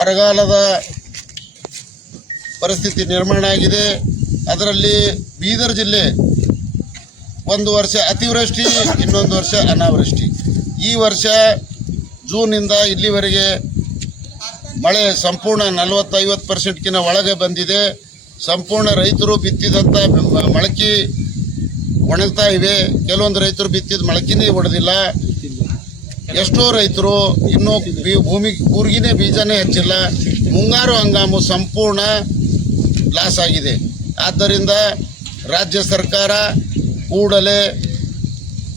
ಬರಗಾಲದ ಪರಿಸ್ಥಿತಿ ನಿರ್ಮಾಣ ಆಗಿದೆ. ಅದರಲ್ಲಿ ಬೀದರ್ ಜಿಲ್ಲೆ ಒಂದು ವರ್ಷ ಅತಿವೃಷ್ಟಿ, ಇನ್ನೊಂದು ವರ್ಷ ಅನಾವೃಷ್ಟಿ. ಈ ವರ್ಷ ಜೂನಿಂದ ಇಲ್ಲಿವರೆಗೆ ಮಳೆ ಸಂಪೂರ್ಣ 40-50%ಕ್ಕಿಂತ ಒಳಗೆ ಬಂದಿದೆ. ಸಂಪೂರ್ಣ ರೈತರು ಬಿತ್ತಿದಂಥ ಮೊಳಕೆ ಒಣಗ್ತಾ ಇವೆ. ಕೆಲವೊಂದು ರೈತರು ಬಿತ್ತಿದ ಮೊಳಕೆನೇ ಒಡೆದಿಲ್ಲ. ಎಷ್ಟೋ ರೈತರು ಇನ್ನೂ ಕೂರ್ಗಿನೇ ಬೀಜನೇ ಹಚ್ಚಿಲ್ಲ. ಮುಂಗಾರು ಹಂಗಾಮು ಸಂಪೂರ್ಣ ಲಾಸ್ ಆಗಿದೆ. ಆದ್ದರಿಂದ ರಾಜ್ಯ ಸರ್ಕಾರ ಕೂಡಲೇ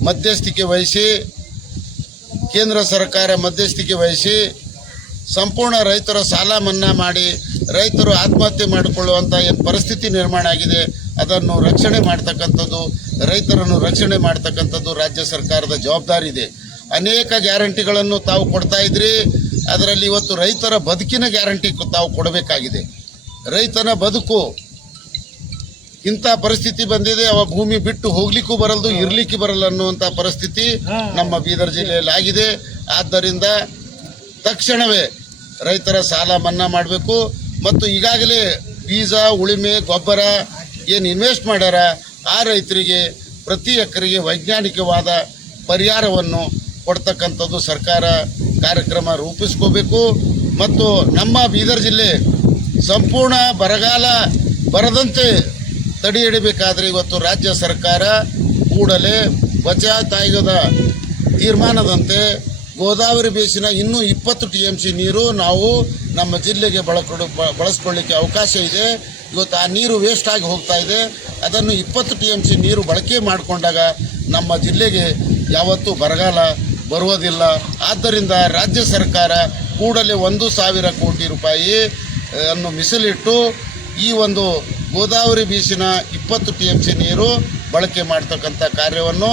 ಮಧ್ಯಸ್ಥಿಕೆ ವಹಿಸಿ, ಕೇಂದ್ರ ಸರ್ಕಾರ ಮಧ್ಯಸ್ಥಿಕೆ ವಹಿಸಿ ಸಂಪೂರ್ಣ ರೈತರ ಸಾಲ ಮನ್ನಾ ಮಾಡಿ ರೈತರು ಆತ್ಮಹತ್ಯೆ ಮಾಡಿಕೊಳ್ಳುವಂಥ ಏನು ಪರಿಸ್ಥಿತಿ ನಿರ್ಮಾಣ ಆಗಿದೆ ಅದನ್ನು ರಕ್ಷಣೆ ಮಾಡ್ತಕ್ಕಂಥದ್ದು, ರೈತರನ್ನು ರಕ್ಷಣೆ ಮಾಡ್ತಕ್ಕಂಥದ್ದು ರಾಜ್ಯ ಸರ್ಕಾರದ ಜವಾಬ್ದಾರಿ ಇದೆ. ಅನೇಕ ಗ್ಯಾರಂಟಿಗಳನ್ನು ತಾವು ಕೊಡ್ತಾ ಇದ್ರಿ. ಅದರಲ್ಲಿ ಇವತ್ತು ರೈತರ ಬದುಕಿನ ಗ್ಯಾರಂಟಿ ತಾವು ಕೊಡಬೇಕಾಗಿದೆ. ರೈತನ ಬದುಕು ಇಂಥ ಪರಿಸ್ಥಿತಿ ಬಂದಿದೆ. ಅವ ಭೂಮಿ ಬಿಟ್ಟು ಹೋಗ್ಲಿಕ್ಕೂ ಬರಲ್ದು, ಇರ್ಲಿಕ್ಕೆ ಬರಲ್ಲ ಅನ್ನುವಂಥ ಪರಿಸ್ಥಿತಿ ನಮ್ಮ ಬೀದರ್ ಜಿಲ್ಲೆಯಲ್ಲಿ ಆಗಿದೆ. ಆದ್ದರಿಂದ ತಕ್ಷಣವೇ ರೈತರ ಸಾಲ ಮನ್ನಾ ಮಾಡಬೇಕು ಮತ್ತು ಈಗಾಗಲೇ ಬೀಜ, ಉಳಿಮೆ, ಗೊಬ್ಬರ ಏನು ಇನ್ವೆಸ್ಟ್ ಮಾಡ್ಯಾರ ಆ ರೈತರಿಗೆ ಪ್ರತಿ ಎಕರೆಗೆ ವೈಜ್ಞಾನಿಕವಾದ ಪರಿಹಾರವನ್ನು ಕೊಡ್ತಕ್ಕಂಥದ್ದು ಸರ್ಕಾರ ಕಾರ್ಯಕ್ರಮ ರೂಪಿಸ್ಕೋಬೇಕು. ಮತ್ತು ನಮ್ಮ ಬೀದರ್ ಜಿಲ್ಲೆ ಸಂಪೂರ್ಣ ಬರಗಾಲ ಬರದಂತೆ ತಡೆ ಹಿಡಿಬೇಕಾದ್ರೆ ಇವತ್ತು ರಾಜ್ಯ ಸರ್ಕಾರ ಕೂಡಲೇ ಬಚಾವ್ ಆಯೋಗದ ತೀರ್ಮಾನದಂತೆ ಗೋದಾವರಿ ಬೇಸಿನ ಇನ್ನೂ 20 TMC ನೀರು ನಾವು ನಮ್ಮ ಜಿಲ್ಲೆಗೆ ಬಳಸ್ಕೊಳ್ಳಿಕ್ಕೆ ಅವಕಾಶ ಇದೆ. ಇವತ್ತು ಆ ನೀರು ವೇಸ್ಟ್ ಆಗಿ ಹೋಗ್ತಾ ಇದೆ. ಅದನ್ನು 20 TMC ನೀರು ಬಳಕೆ ಮಾಡಿಕೊಂಡಾಗ ನಮ್ಮ ಜಿಲ್ಲೆಗೆ ಯಾವತ್ತೂ ಬರಗಾಲ ಬರುವುದಿಲ್ಲ. ಆದ್ದರಿಂದ ರಾಜ್ಯ ಸರ್ಕಾರ ಕೂಡಲೇ 1,000 ಕೋಟಿ ರೂಪಾಯಿ ಅನ್ನು ಮೀಸಲಿಟ್ಟು ಈ ಒಂದು ಗೋದಾವರಿ ಬೀಸಿನ 20 TMC ನೀರು ಬಳಕೆ ಮಾಡ್ತಕ್ಕಂಥ ಕಾರ್ಯವನ್ನು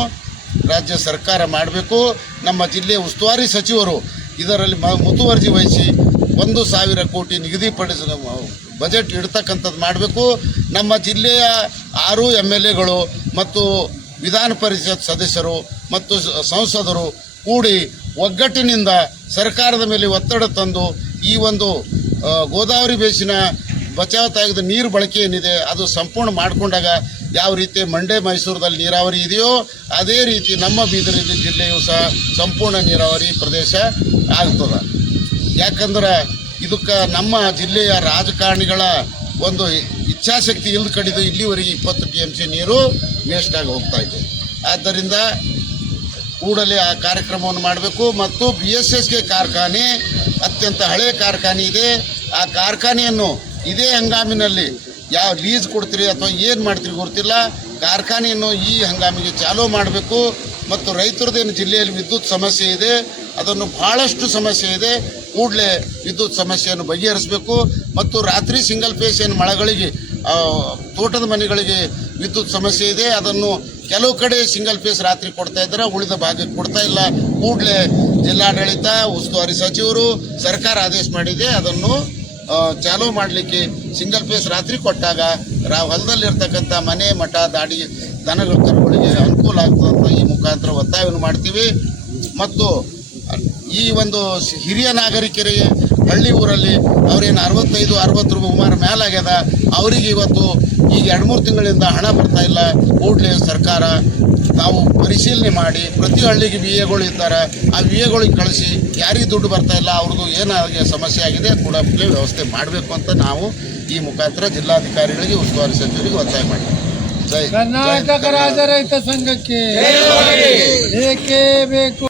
ರಾಜ್ಯ ಸರ್ಕಾರ ಮಾಡಬೇಕು. ನಮ್ಮ ಜಿಲ್ಲೆಯ ಉಸ್ತುವಾರಿ ಸಚಿವರು ಇದರಲ್ಲಿ ಮುತುವರ್ಜಿ ವಹಿಸಿ 1,000 ಕೋಟಿ ನಿಗದಿಪಡಿಸಿದ ಬಜೆಟ್ ಇಡ್ತಕ್ಕಂಥದ್ದು ಮಾಡಬೇಕು. ನಮ್ಮ ಜಿಲ್ಲೆಯ 6 MLAಗಳು ಮತ್ತು ವಿಧಾನ ಪರಿಷತ್ ಸದಸ್ಯರು ಮತ್ತು ಸಂಸದರು ಕೂಡಿ ಒಗ್ಗಟ್ಟಿನಿಂದ ಸರ್ಕಾರದ ಮೇಲೆ ಒತ್ತಡ ತಂದು ಈ ಒಂದು ಗೋದಾವರಿ ಬೇಸಿನ ಬಚಾವ್ ಆಯೋಗದ ನೀರು ಬಳಕೆ ಏನಿದೆ ಅದು ಸಂಪೂರ್ಣ ಮಾಡಿಕೊಂಡಾಗ ಯಾವ ರೀತಿ ಮಂಡ್ಯ ಮೈಸೂರದಲ್ಲಿ ನೀರಾವರಿ ಇದೆಯೋ ಅದೇ ರೀತಿ ನಮ್ಮ ಬೀದರ್ ಜಿಲ್ಲೆಯೂ ಸಹ ಸಂಪೂರ್ಣ ನೀರಾವರಿ ಪ್ರದೇಶ ಆಗ್ತದೆ. ಯಾಕಂದ್ರೆ ಇದಕ್ಕೆ ನಮ್ಮ ಜಿಲ್ಲೆಯ ರಾಜಕಾರಣಿಗಳ ಒಂದು ಇಚ್ಛಾಶಕ್ತಿ ಇಲ್ದ ಕಡಿದು ಇಲ್ಲಿವರೆಗೆ 20 TMC ನೀರು ವೇಸ್ಟ್ ಆಗಿ ಹೋಗ್ತಾ ಇದೆ. ಆದ್ದರಿಂದ ಕೂಡಲೇ ಆ ಕಾರ್ಯಕ್ರಮವನ್ನು ಮಾಡಬೇಕು. ಮತ್ತು BSSK ಕಾರ್ಖಾನೆ ಅತ್ಯಂತ ಹಳೆಯ ಕಾರ್ಖಾನೆ ಇದೆ. ಆ ಕಾರ್ಖಾನೆಯನ್ನು ಇದೇ ಹಂಗಾಮಿನಲ್ಲಿ ಯಾವ ಲೀಸ್ ಕೊಡ್ತೀರಿ ಅಥವಾ ಏನು ಮಾಡ್ತೀರಿ ಗೊತ್ತಿಲ್ಲ, ಕಾರ್ಖಾನೆಯನ್ನು ಈ ಹಂಗಾಮಿಗೆ ಚಾಲೂ ಮಾಡಬೇಕು. ಮತ್ತು ರೈತರದೇನು ಜಿಲ್ಲೆಯಲ್ಲಿ ವಿದ್ಯುತ್ ಸಮಸ್ಯೆ ಇದೆ, ಅದನ್ನು ಭಾಳಷ್ಟು ಸಮಸ್ಯೆ ಇದೆ. ಕೂಡಲೇ ವಿದ್ಯುತ್ ಸಮಸ್ಯೆಯನ್ನು ಬಗೆಹರಿಸಬೇಕು. ಮತ್ತು ರಾತ್ರಿ ಸಿಂಗಲ್ ಫೇಸ್ ಏನು ಮಳೆಗಳಿಗೆ ತೋಟದ ಮನೆಗಳಿಗೆ ವಿದ್ಯುತ್ ಸಮಸ್ಯೆ ಇದೆ, ಅದನ್ನು ಕೆಲವು ಕಡೆ ಸಿಂಗಲ್ ಫೇಸ್ ರಾತ್ರಿ ಕೊಡ್ತಾ ಇದ್ದಾರೆ, ಉಳಿದ ಭಾಗಕ್ಕೆ ಕೊಡ್ತಾ ಇಲ್ಲ. ಕೂಡಲೇ ಜಿಲ್ಲಾಡಳಿತ, ಉಸ್ತುವಾರಿ ಸಚಿವರು, ಸರ್ಕಾರ ಆದೇಶ ಮಾಡಿದೆ ಅದನ್ನು ಚಾಲೂ ಮಾಡಲಿಕ್ಕೆ. ಸಿಂಗಲ್ ಫೇಸ್ ರಾತ್ರಿ ಕೊಟ್ಟಾಗ ಹೊಲದಲ್ಲಿರ್ತಕ್ಕಂಥ ಮನೆ, ಮಠ, ದಾಡಿ, ದನಗಳ ಕರುಗಳಿಗೆ ಅನುಕೂಲ ಆಗ್ತದಂತ ಈ ಮುಖಾಂತರ ಒತ್ತಾಯವನ್ನು ಮಾಡ್ತೀವಿ. ಮತ್ತು ಈ ಒಂದು ಹಿರಿಯ ನಾಗರಿಕರಿಗೆ ಹಳ್ಳಿ ಊರಲ್ಲಿ ಅವ್ರೇನು 65-60 ರೂಪಾಯಿ ಮೇಲಾಗ್ಯದ, ಅವರಿಗೆ ಇವತ್ತು ಈಗ 2-3 ತಿಂಗಳಿಂದ ಹಣ ಬರ್ತಾ ಇಲ್ಲ. ಕೂಡಲೇ ಸರ್ಕಾರ ತಾವು ಪರಿಶೀಲನೆ ಮಾಡಿ ಪ್ರತಿ ಹಳ್ಳಿಗೆ VAಗಳು ಇದ್ದಾರೆ, ಆ VAಗಳಿಗೆ ಕಳಿಸಿ ಯಾರಿಗೆ ದುಡ್ಡು ಬರ್ತಾ ಇಲ್ಲ ಅವ್ರದ್ದು ಏನಾಗಿ ಸಮಸ್ಯೆ ಆಗಿದೆ ಕೂಡಲೇ ವ್ಯವಸ್ಥೆ ಮಾಡಬೇಕು ಅಂತ ನಾವು ಈ ಮುಖಾಂತರ ಜಿಲ್ಲಾಧಿಕಾರಿಗಳಿಗೆ, ಉಸ್ತುವಾರಿ ಸಚಿವರಿಗೆ ಒತ್ತಾಯ ಮಾಡ್ತೀವಿ. ಕರ್ನಾಟಕ ರಾಜ್ಯ ರೈತ ಸಂಘಕ್ಕೆ ಏಕೆ ಬೇಕು.